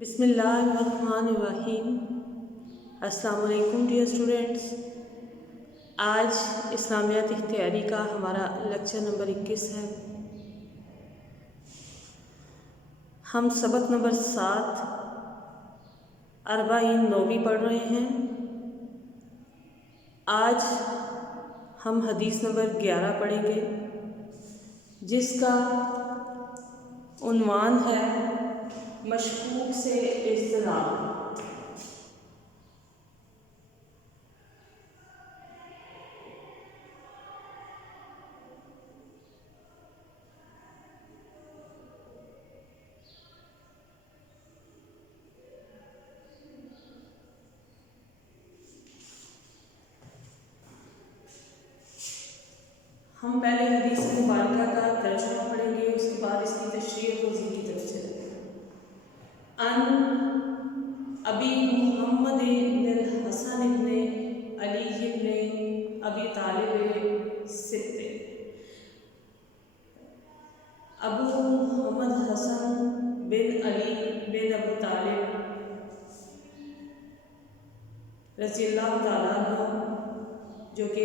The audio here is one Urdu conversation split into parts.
بسم اللہ الرحمن الرحیم۔ السلام علیکم ڈیئر اسٹوڈینٹس۔ آج اسلامیات اختیاری کا ہمارا لیکچر نمبر 21 ہے۔ ہم سبق نمبر 7 اربعین نووی پڑھ رہے ہیں۔ آج ہم حدیث نمبر 11 پڑھیں گے، جس کا عنوان ہے مشکوک سے اجتناب۔ ہم پہلے حدیث مبارکہ کا ترجمہ پڑھیں گے، اس کے بعد اس کی تشریح اور توضیح کی طرف چلیں گے۔ ان ابی محمد بن الحسن بن علی بن ابی طالب ستے۔ ابو محمد حسن بن علی بن ابو طالب رضی اللہ تعالیٰ عنہ، جو کہ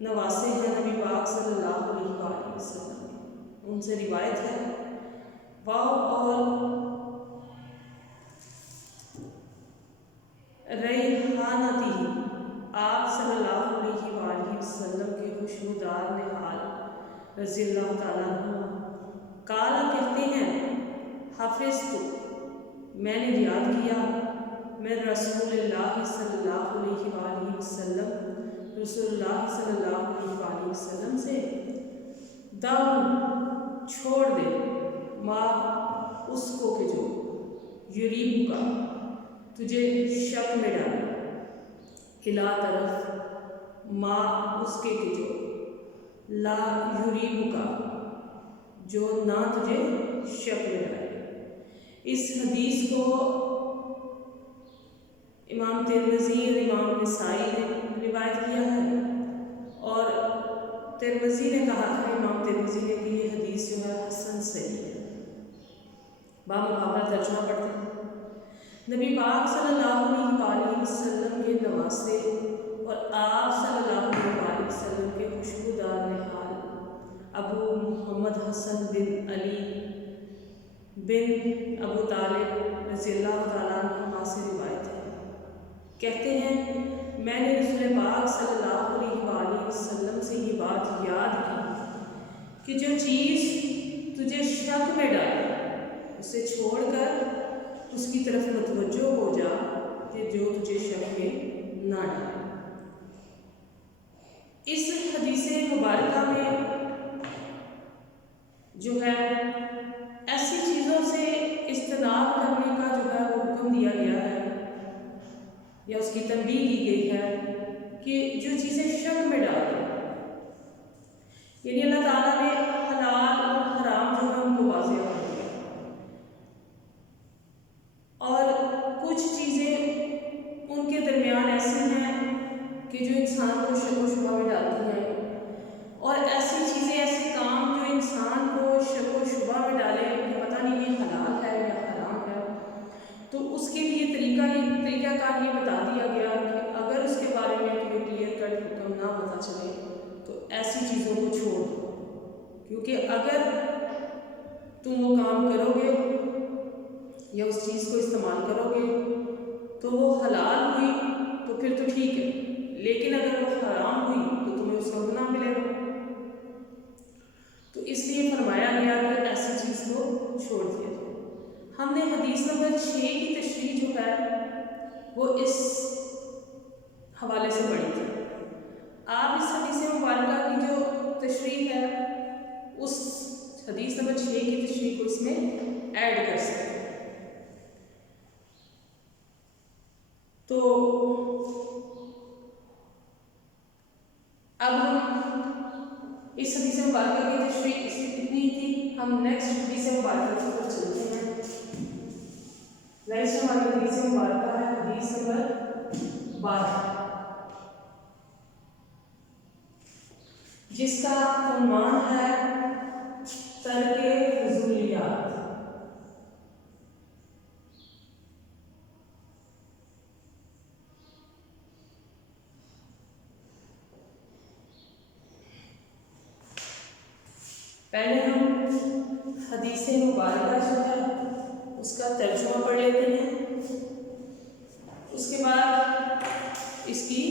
نواسے ہیں نبی پاک صلی اللہ علیہ وآلہ وسلم، ان سے روایت ہے۔ واو اور ریحانتی، آپ صلی اللہ علیہ وآلہ وسلم کے خوشبودار نہال رضی اللہ تعالیٰ عنہ کالا کہتے ہیں، حفظت میں نے یاد کیا، میں رسول اللہ صلی اللہ علیہ وآلہ وسلم، رسول اللہ صلی اللہ علیہ وآلہ وسلم سے، دم چھوڑ دے ما اس کو کہ جو یریب کا تجھے شک میں ڈالے، ہلا طرف ما اس کے کہ جو لا یریب کا جو نہ تجھے شک میں ڈالے۔ اس حدیث کو امام ترمذی اور امام نسائی نے روایت کیا ہے، اور ترمذی نے کہا ہے، امام ترمذی نے کہ یہ حدیث جو ہے حسن صحیح ہے۔ بامقابلہ ترجمہ پڑھتے ہیں۔ نبی پاک صلی اللہ علیہ وآلہ وسلم کے نواسے اور آپ صلی اللہ علیہ وآلہ وسلم کے خوشبودار نہال ابو محمد حسن بن علی بن ابو طالب رضی اللہ تعالیٰ عنہ سے روایت ہے، کہتے ہیں، میں نے رسول پاک صلی اللہ علیہ وآلہ وسلم سے یہ بات یاد کی کہ جو چیز تجھے شک میں ڈالے اسے چھوڑ کر اس کی طرف متوجہ ہو جا کہ جو تجھے شک میں نہ ڈالے۔ اس حدیث مبارکہ میں جو ہے ایسی چیزوں سے اجتناب کرنے کا جو ہے وہ حکم دیا گیا ہے، یا اس کی تنبیہ کی گئی ہے کہ جو چیزیں شک میں ڈالتے ہیں، یعنی اللہ تعالیٰ نے حلال اور حرام جو ہے ان کو واضح کر دیا، اور کچھ چیزیں ان کے درمیان ایسی ہیں کہ جو انسان کو شک و شبہ میں ڈالتی ہیں، اور ایسی چیزیں، ایسے کام جو انسان کو شک و شبہ میں ڈالے کہ پتہ نہیں یہ حلال ہے یا حرام ہے، تو اس کے لیے طریقہ کار یہ بتا دیا گیا کہ اگر اس کے بارے میں تمہیں کلیئر کٹ حکم نہ پتہ چلے تو ایسی چیزوں کو چھوڑ دو، کیونکہ اگر تم وہ کام کرو گے یا اس چیز کو استعمال کرو گے تو وہ حلال ہوئی تو پھر تو ٹھیک ہے، لیکن اگر وہ حرام ہوئی تو تمہیں اس کا گناہ ملے گا۔ تو اس لیے فرمایا گیا کہ ایسی چیز کو چھوڑ دیا جائے۔ ہم نے حدیث نمبر 6 کی تشریح جو ہے وہ اس حوالے سے پڑھی تھی۔ آپ اس حدیث مبارکہ کی جو تشریح ہے اس حدیث نمبر 6 کی تشریح کو اس میں ایڈ کر سکتے ہیں۔ تو اب ہم اس حدیث مبارکہ کی تشریح اس کی اتنی ہی تھی، ہم نیکسٹ حدیث مبارکہ کی طرف چلتے ہیں۔ نیکسٹ ہماری حدیث مبارکہ ہے حدیث نمبر 12، جس کا عنوان ہے ترک فضولیات۔ پہلے ہم حدیث مبارکہ جو ہے اس کا ترجمہ پڑھ لیتے ہیں، اس کے بعد اس کی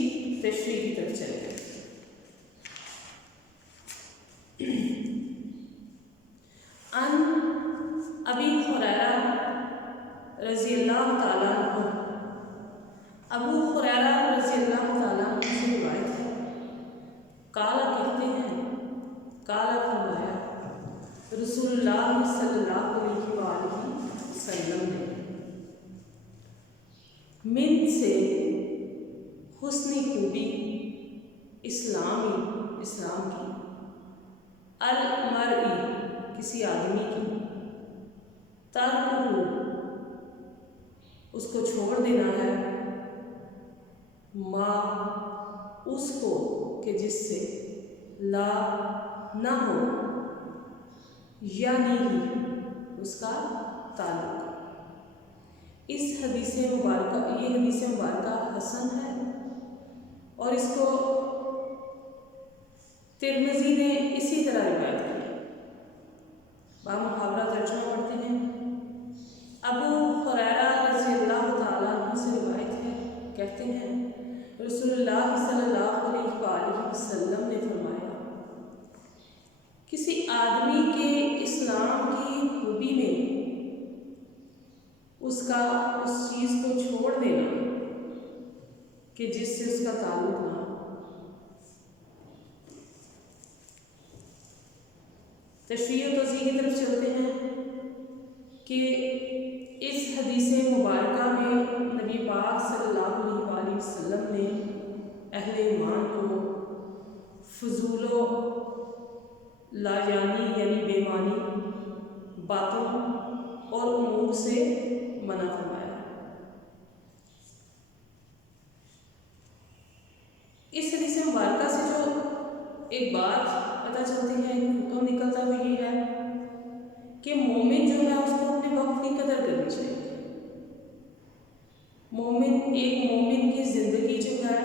تشریح کی طرف چلیں گے۔ ان ابی ہریرہ رضی اللہ تعالیٰ عنہ، ابو ہریرہ رضی اللہ تعالیٰ عنہ سے روایت ہے، قال کہتے ہیں، قال فرمایا رسول اللہ صلی اللہ علیہ وآلہ وسلم نے، من سے حسن خوبی اسلام کی، المرئی کسی آدمی کی، ترکہ اس کو چھوڑ دینا ہے، ما اس کو کہ جس سے لا نہ ہو یعنی اس کا تعلق۔ اس حدیث مبارکہ، یہ حدیث مبارکہ حسن ہے اور اس کو ترمذی نے اسی طرح روایت کی۔ محاورہ ترجمہ پڑھتے ہیں۔ ابو ہریرہ رضی اللہ تعالیٰ عنہ سے روایت ہے، کہتے ہیں رسول اللہ صلی اللہ علیہ وآلہ وسلم نے فرمایا، کسی آدمی کے اسلام کی خوبی میں اس چیز کو چھوڑ دینا کہ جس سے اس کا تعلق نہ ہو۔ تشریح و توضیح کی طرف چلتے ہیں کہ اس حدیث مبارکہ میں نبی پاک صلی اللہ علیہ وآلہ وسلم نے اہل ایمان کو فضول و لاجانی یعنی بے معنی باتوں اور امور سے منع فرمایا۔ اس حدیث مبارکہ سے جو ایک بات پتہ چلتی ہے، حکم نکلتا وہ یہ ہے کہ مومن جو ہے اس کو اپنے وقت کی قدر کرنی چاہیے۔ ایک مومن کی زندگی جو ہے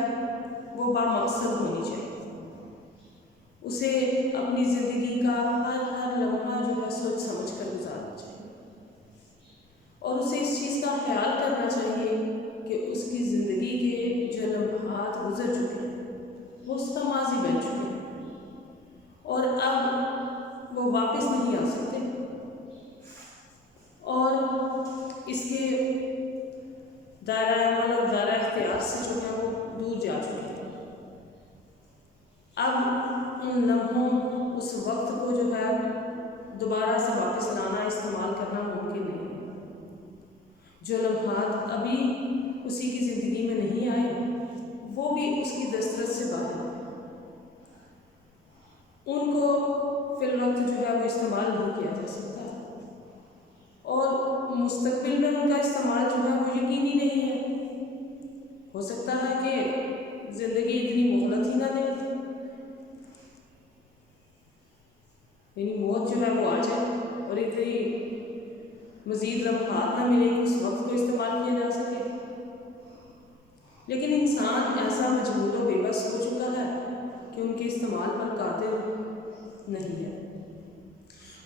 وہ بامقصد ہونی چاہیے، اسے اپنی زندگی کا ہر لمحہ جو ہے سوچ سمجھ کر گزارنا چاہیے، اور اسے اس چیز کا خیال کرنا چاہیے کہ اس کی زندگی کے جو لمحات گزر چکے ہیں وہ اس کا ماضی بن چکے ہیں اور اب وہ واپس نہیں آ سکتے، اور اس کے دائرہ عمل اور دائرہ اختیار سے جو ہے وہ دور جا چکے ہیں۔ اب ان لمحوں اس وقت کو جو ہے دوبارہ سے واپس لانا، استعمال کرنا ممکن نہیں ہے۔ جو لمحات ابھی اسی کی زندگی میں نہیں آئے وہ بھی اس کی دسترس سے باہر ہیں، ان کو فی الوقت جو ہے وہ استعمال نہیں کیا جا سکتا، اور مستقبل میں ان کا استعمال جو ہے وہ یقینی نہیں ہے۔ ہو سکتا ہے کہ زندگی اتنی مہلت ہی نہ دے، یعنی موت جو ہے وہ آ جائے اور اتنی مزید لمحات نہ ملے اس وقت کو استعمال کیا جا سکے، لیکن انسان ایسا مجبور و بے بس ہو چکا ہے کہ ان کے استعمال پر قادر نہیں ہے۔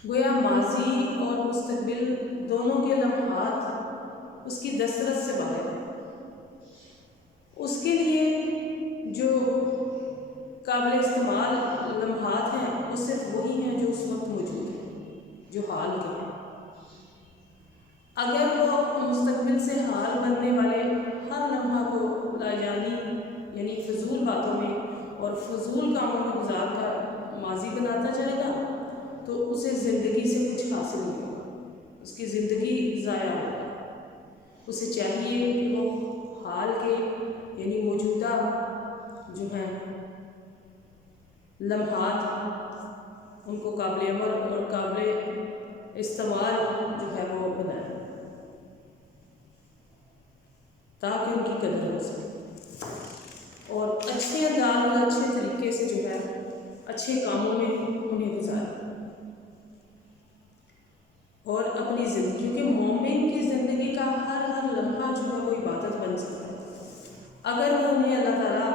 گویا ماضی اور مستقبل دونوں کے لمحات اس کی دسترس سے باہر ہیں، اس کے لیے جو قابل استعمال لمحات ہیں وہ صرف وہی ہیں جو اس وقت موجود ہیں، جو حال کے ہیں۔ اگر وہ مستقبل سے حال بننے والے ہر لمحہ کو لاجانی یعنی فضول باتوں میں اور فضول کاموں میں گزار کر ماضی بناتا جائے گا تو اسے زندگی سے کچھ حاصل نہیں ہوگا، اس کی زندگی ضائع ہوگی۔ اسے چاہیے کہ وہ حال کے یعنی موجودہ جو ہیں لمحات ان کو قابل عمل اور قابل استعمال جو ہے وہ بنائیں تاکہ ان کی قدر ہو سکے، اور اچھے انداز اور اچھے طریقے سے جو ہے اچھے کاموں میں انہیں گزاریں، اور اپنی زندگی، کیونکہ مومن کی زندگی کا ہر لمحہ جو ہے وہ عبادت بن سکتا ہے اگر وہ انہیں اللہ تعالیٰ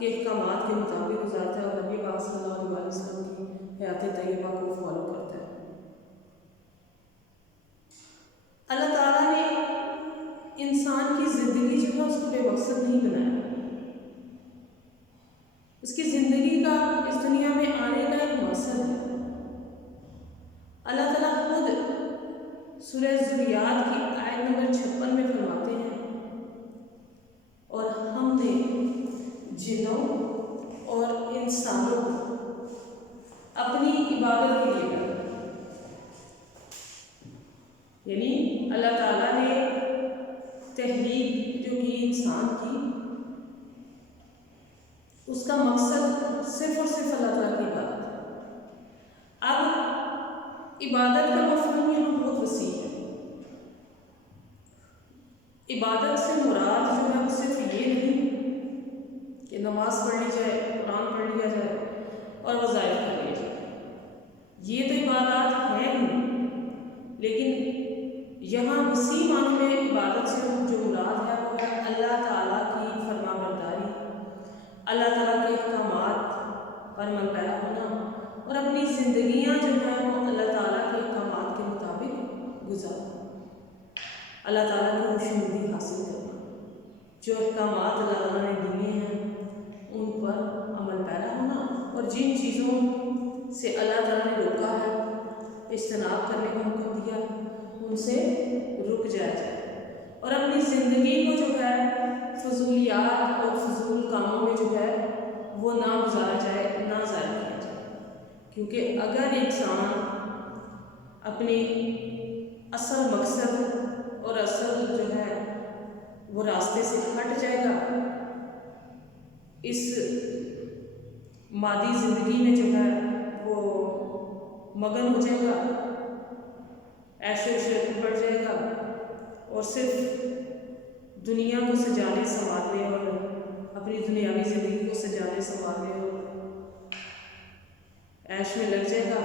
کے احکامات کے مطابق گزارتا ہے اور نبی پاک صلی اللہ علیہ وسلم کی حیات طیبہ کو فالو کرتا ہے۔ اللہ تعالیٰ نے انسان کی زندگی جو ہے اس کو بے مقصد نہیں بنایا۔ اس کی زندگی کا اس دنیا میں آنے کا ایک مقصد ہے۔ اللہ تعالیٰ خود سورہ ذریات کی آیت نمبر 56 میں فرماتے ہیں، اور ہم نے جنوں اور انسانوں کو اپنی عبادت کے لیے بنایا۔ یعنی اللہ تعالیٰ نے تحریک جو کی انسان کی، اس کا مقصد صرف اور صرف اللہ تعالیٰ کی عبادت ہے۔ اب عبادت کا مفہوم یہاں بہت وسیع ہے۔ عبادت سے مراد جو ہے وہ صرف یہ نہیں کہ نماز پڑھ لی جائے، قرآن پڑھ لیا جائے اور وظائف کر لیے جائے، یہ تو عبادات ہیں ہی، لیکن یہاں وسیع معنوں میں عبادت سے جو مراد ہے وہ ہے اللہ تعالیٰ کی فرما برداری، اللہ تعالیٰ کے احکامات پر عمل پیرا ہونا، اور اپنی زندگیاں جو ہیں وہ اللہ تعالیٰ کے احکامات کے مطابق گزارنا، اللہ تعالیٰ کی خوشنودی حاصل کرنا، جو احکامات اللہ تعالیٰ نے دیے ہیں ان پر عمل پیرا ہونا، اور جن چیزوں سے اللہ تعالیٰ نے روکا ہے، اجتناب کرنے کا حکم دیا، ان سے رک جایا جائے، اور اپنی زندگی کو جو ہے فضولیات اور فضول کاموں میں جو ہے وہ نہ گزارا جائے، نہ ضائع کیا جائے، کیونکہ اگر انسان اپنی اصل مقصد اور اصل جو ہے وہ راستے سے ہٹ جائے گا، اس مادی زندگی میں جو ہے وہ مگن ہو جائے گا، عیش و عشرت میں بڑھ جائے گا، اور صرف دنیا کو سجانے سنوارنے اور اپنی دنیاوی زندگی کو سجانے سنوارنے اور عیش میں لگ جائے گا،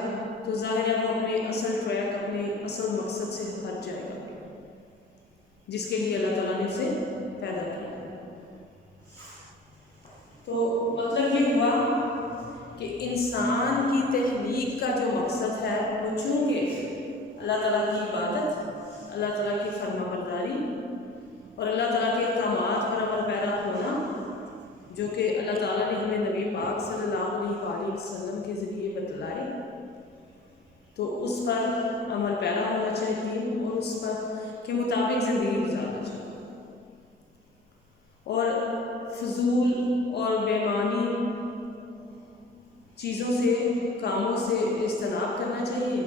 تو ظاہر ہے وہ اپنے اصل ٹریک، اپنے اصل مقصد سے ہٹ جائے گا جس کے لیے اللہ تعالیٰ نے اسے پیدا کیا۔ تو مطلب یہ ہوا کہ انسان کی تخلیق کا جو مقصد ہے وہ چونکہ اللہ تعالیٰ کی عبادت، اللہ تعالیٰ کی فرما برداری اور اللہ تعالیٰ کے احکامات پر عمل پیرا ہونا، جو کہ اللہ تعالیٰ نے ہمیں نبی پاک صلی اللہ علیہ وسلم کے ذریعے بتلائے، تو اس پر عمل پیرا ہونا چاہیے اور اس پر کے مطابق زندگی گزارنا چاہیے، اور فضول اور بے معنی چیزوں سے، کاموں سے اجتناب کرنا چاہیے،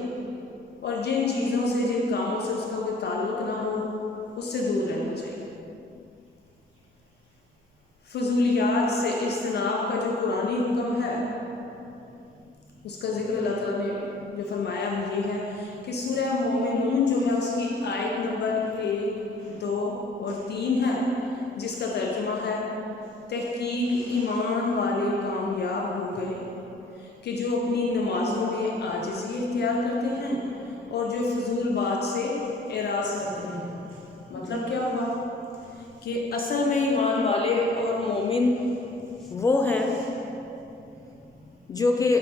اور جن چیزوں سے، جن کاموں سے اس کا کوئی تعلق نہ ہو اس سے دور رہنا چاہیے۔ فضولیات سے اجتناب کا جو قرآنی حکم ہے اس کا ذکر اللہ تعالیٰ نے جو فرمایا وہ یہ ہے کہ سورہ مومنون جو ہے اس کی آیت نمبر 1، 2 اور 3 ہے، جس کا ترجمہ ہے تحقیق ایمان والے کامیاب ہو گئے کہ جو اپنی نمازوں میں عاجزی اختیار کرتے ہیں اور جو فضول بات سے اعراض کرتے ہیں۔ مطلب کیا ہوا کہ اصل میں ایمان والے اور مومن وہ ہیں جو کہ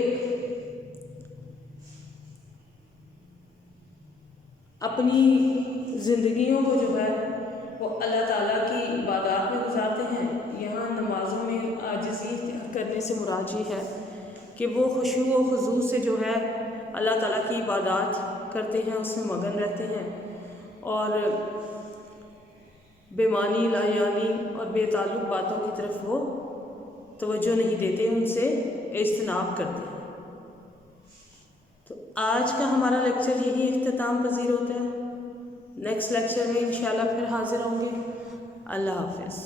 اپنی زندگیوں کو جو ہے وہ اللہ تعالیٰ کی عبادات میں گزارتے ہیں۔ یہاں نمازوں میں عاجزی اختیار کرنے سے مراد یہ ہے کہ وہ خشوع و خضوع سے جو ہے اللہ تعالیٰ کی عبادات کرتے ہیں، اس میں مگن رہتے ہیں، اور بے معنی، لاجانی اور بے تعلق باتوں کی طرف وہ توجہ نہیں دیتے، ان سے اجتناب کرتے ہیں۔ تو آج کا ہمارا لیکچر یہی اختتام پذیر ہوتا ہے۔ نیکسٹ لیکچر میں انشاءاللہ پھر حاضر ہوں گے۔ اللہ حافظ۔